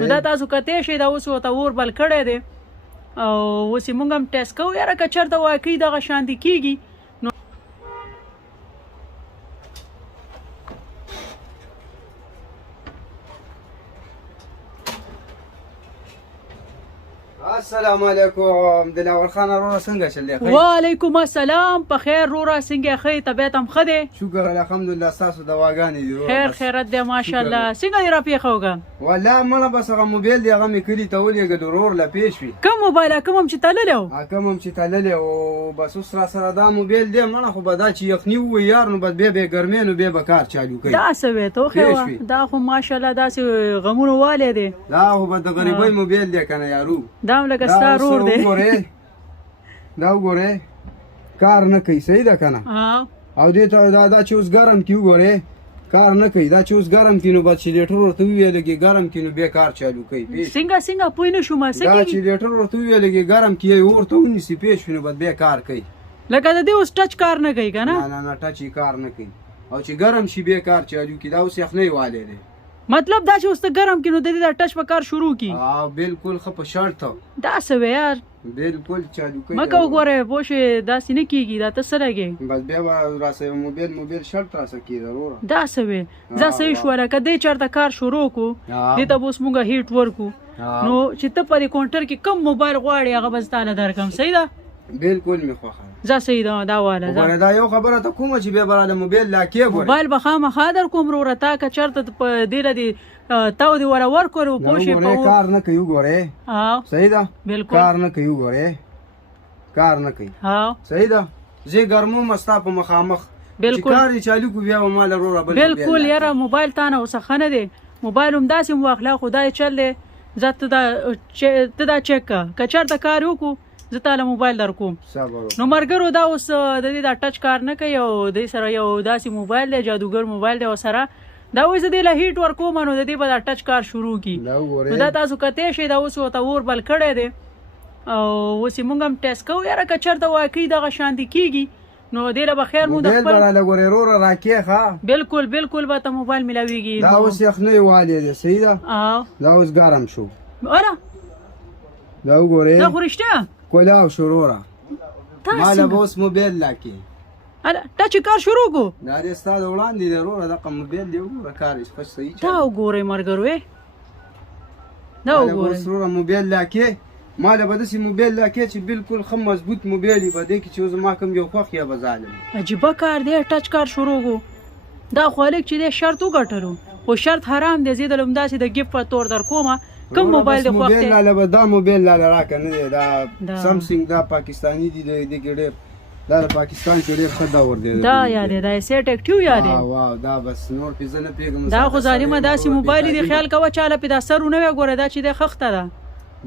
نو دا تاسو کته شي دا اوس ورته اور بل کړی دی او اوس یې موږ هم ټیسټ کوو یاره که چېرته واقعي دغه شانتې کېږي نو السلام علیکم دلاور خان وروره څنګه چل دی؟ وعلیکم السلام په خیر وروره څنګه ښه طبیعت هم ښه دی؟ شکر الحمدلله ستاسو دواګانې دي وروره خیر خیرت دی ماشاءالله څنګه دې راپېښه والله مړه بس هغه موبایل دی هغه مې کلي ته ولېږه د ورور له پېښ وي کوم موبایل کوم هم چې تللی و کوم هم چې تللی و بس اوس را سره دا موبایل دی مړه خو به دا چې یخني ووي یار نو بس بیا به یې ګرمې نو بیا به کار چالو کوي داسې وې توخې وه دا خو ماشاءالله داسې غمونو والی دی دا خو به د غریبۍ موبایل دی که نه یارو دا هم لکه ستا رور دی دا وګورئ کار نه کوي صحیح ده که نه او دې ته دا چې اوس ګرم کي وګورئ کار نه کوي دا چې اوس ګرم کي نو بس چې لیټر ورته وویلېږي ګرم کي نو بیا کار چالو کوي څنګه پوه نه شوم څه دا چې لیټر ورته وویلېږي ګرم کي یې ورته ونیسي پېښ وي نو بس بیا کار کوي لکه د دې اوس ټچ کار نه کوي که نه نه ټچ یې کار نه کوي او چې ګرم شي بیا کار چالو کي دا اوس یخنۍ والی دی مطلب دا چې اوس ته ګرم کي نو د دې دا ټچ په کار شروع کی بالکل ښه په شرط داسې وې یار بالکل چالو کوي مه کوه ګوره پوه شوې داسې نه کېږي دا ته څه لګې بس بیا به راسه موبایل شرط راسه کېده وروره داسې وې ځه صحیح شوله که دې چېرته کار شروع کړو دې ته به اوس مونږ هیټ ورکړو نو چې ته په دې کاونټر کې کوم موبایل غواړې هغه به زه تاله درکړم صحیح ده بالکل مې خوښه ځه صحیح ده دا واله ګوره دا یو خبره ته کومه چې بیا به راله موبایل لا کې ګوره موبایل به خامخا در کوم وروره تا که چېرته په دې له دې تاو دې وله ورکړو پوه شوې کار نه کوي وګورئ صحیح ده بالکل کار نه کوي وګورئ کار نه کوي صحیح ده زه ګرموم ستا په مخامخ بالکل کار یې چالو کړو بیا به ما له وروره بل بالکل یاره موبایل تا نه اوس ښه نه دی موبایل هم داسې م واخله خو دا یې چل دی ځه ته دا چیک که که چېرته کار وکړو زه تاله موبایل در کوم نو ملګرو دا اوس د دې دا ټچ کار نه کوي او دې سره یو داسې موبایل دی جادوګر موبایل دی ورسره دا اوس د دې له هیټ ورکوم نو د دې به دا ټچ کار شروع کړي نو دا تاسو کتی شئ دا اوس ورته اور بل کړی دی او اوس یې موږ هم ټیسټ کوو یاره که چېرته واقعي دغه شانتې کېږي نو دې له به خیر مو د خپل بالکل بالکل به ته موبایل میلاویږي دا اوس یخنۍ والی دی صحیح ده دا اوس ګرم شو اره دا وګورئ دا خو رښتیا کلاو شو وروره ما له به اوس موبایل لا کې ټچ کار شروع کو دا دې ستا د وړاندې دی وروره دغه موبایل دی وګوره کار یې ښه صحیح دا وګورئ ملګرو دا وګورئ اوس وروره موبایل لا کې ما له به داسې موبایل لا کې چې بالکل ښه مضبوط موبایل وي په دې کې چې زما کوم یو خوښ یا به ظالم عجیبه کار دی ټچ کار شروع کو دا خو هلک چې دی شرط وګټلو خو شرط حرام دی زه دلم داسې د ګفت په طور در کومه کوم موبایل دی خوښ دی لاله به دا موبایل لاله راکړه نه دی دا سمسنګ دا پاکستاني دی د کې ډېر دا د پاکستان کې ډېر ښه دور دی دا یاد دی دا سیټ اکټیو یاد دی واو دا بس نور پې زه نه پوهېږم دا خو ظالمه داسې موبایل دی خیال کوه چاله پې دا سر ونه وی ګوره دا چې دی خښته ده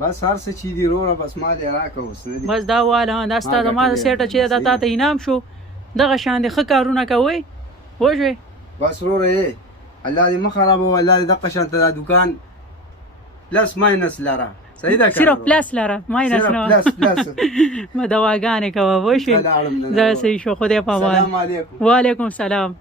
بس هر څه چې دی وروره بس مال یې راکړه اوس نه دی بس دا واله دا ستا زما د سیټه چې دا تا ته انعام شو دغه شان دي ښه کارونه کوئ پوه شوې بس وروره الله دې مه خرابوه الله دې دغه شانته دا دوکان پلس ماینس لره صحیح ده صرف پلس لره ماینس نه پلس ما دواګانې کوه پوه شوې زه صحیح شو خدای په امان سلام علیکم وعلیکم السلام